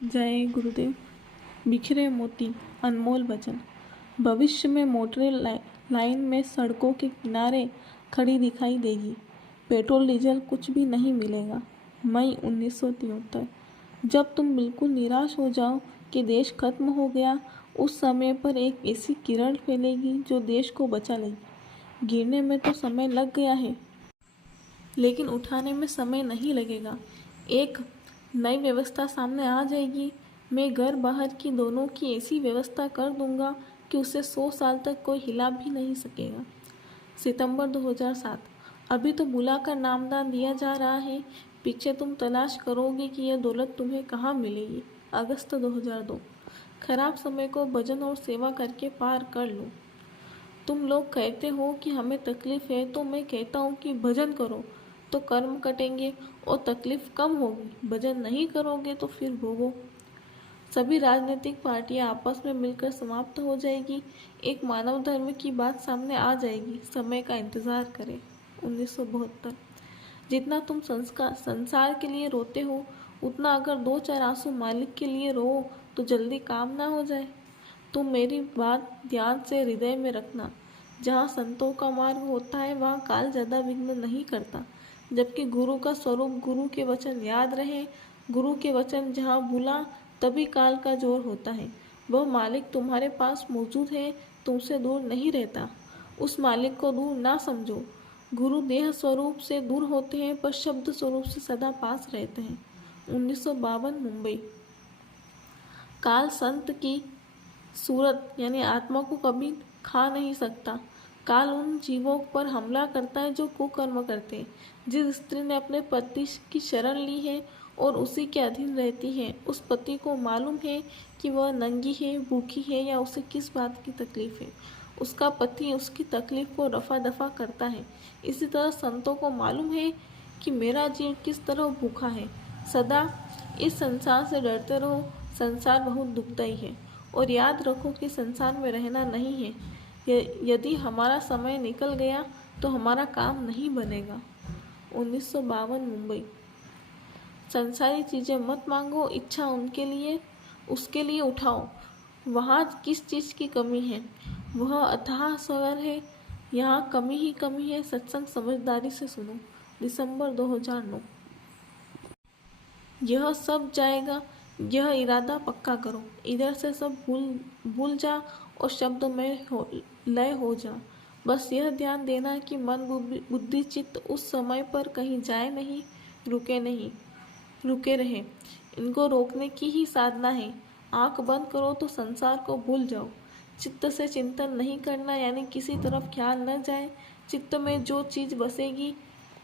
जय गुरुदेव। बिखरे मोती, अनमोल वचन। भविष्य में मोटरें लाइन में सड़कों के किनारे खड़ी दिखाई देगी। पेट्रोल डीजल कुछ भी नहीं मिलेगा। मई 1973। जब तुम बिल्कुल निराश हो जाओ कि देश खत्म हो गया, उस समय पर एक ऐसी किरण फैलेगी जो देश को बचा लेगी। गिरने में तो समय लग गया है, लेकिन उठाने में समय नहीं लगेगा। एक नई व्यवस्था सामने आ जाएगी। मैं घर बाहर की दोनों की ऐसी व्यवस्था कर दूंगा कि उसे 100 साल तक कोई हिला भी नहीं सकेगा। सितंबर 2007। अभी तो बुलाकर नामदान दिया जा रहा है, पीछे तुम तलाश करोगे कि यह दौलत तुम्हें कहाँ मिलेगी। अगस्त 2002। खराब समय को भजन और सेवा करके पार कर लो। तुम लोग कहते हो कि हमें तकलीफ है, तो मैं कहता हूँ कि भजन करो तो कर्म कटेंगे और तकलीफ कम होगी। भजन नहीं करोगे तो फिर भोगो। सभी राजनीतिक पार्टियां आपस में मिलकर समाप्त हो जाएगी। एक मानव धर्म की बात सामने आ जाएगी। समय का इंतजार करें। 1972। जितना तुम संसार के लिए रोते हो, उतना अगर 2-4 आंसू मालिक के लिए रो तो जल्दी काम ना हो जाए। तुम मेरी बात ध्यान से हृदय में रखना। जहाँ संतों का मार्ग होता है, वहाँ काल ज्यादा विघ्न नहीं करता। जबकि गुरु का स्वरूप, गुरु के वचन याद रहे। गुरु के वचन जहाँ भूला, तभी काल का जोर होता है। वह मालिक तुम्हारे पास मौजूद है, तुमसे दूर नहीं रहता। उस मालिक को दूर ना समझो। गुरु देह स्वरूप से दूर होते हैं, पर शब्द स्वरूप से सदा पास रहते हैं। 1952 मुंबई। काल संत की सूरत यानी आत्मा को कभी खा नहीं सकता। काल उन जीवों पर हमला करता है जो कुकर्म करते हैं। जिस स्त्री ने अपने पति की शरण ली है और उसी के अधीन रहती है, उस पति को मालूम है कि वह नंगी है, भूखी है या उसे किस बात की तकलीफ है। उसका पति उसकी तकलीफ को रफा दफा करता है। इसी तरह संतों को मालूम है कि मेरा जीव किस तरह भूखा है। सदा इस संसार से डरते रहो। संसार बहुत दुखदायी है, और याद रखो कि संसार में रहना नहीं है। यदि हमारा समय निकल गया तो हमारा काम नहीं बनेगा। 1952 मुंबई। संसारी चीजें मत मांगो, इच्छा उसके लिए उठाओ। वहाँ किस चीज की कमी है? वह अथाह सागर है। यहाँ कमी ही कमी है। सत्संग समझदारी से सुनो। दिसंबर 2009। यह सब जाएगा, यह इरादा पक्का करो। इधर से सब भूल जा और शब्द में लय हो जा। बस यह ध्यान देना कि मन बुद्धि चित्त उस समय पर कहीं जाए नहीं, रुके रहे। इनको रोकने की ही साधना है। आंख बंद करो तो संसार को भूल जाओ। चित्त से चिंतन नहीं करना, यानी किसी तरफ ख्याल न जाए। चित्त में जो चीज बसेगी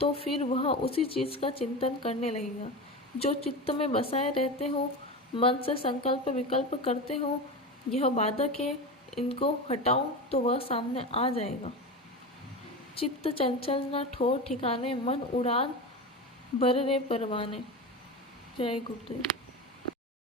तो फिर वह उसी चीज का चिंतन करने लगेगा। जो चित्त में बसाए रहते हो, मन से संकल्प विकल्प करते हो, यह बाधक है। इनको हटाओ तो वह सामने आ जाएगा। चित्त चंचल न ठोर ठिकाने, मन उड़ान भर रे परवाने। जय गुरुदेव।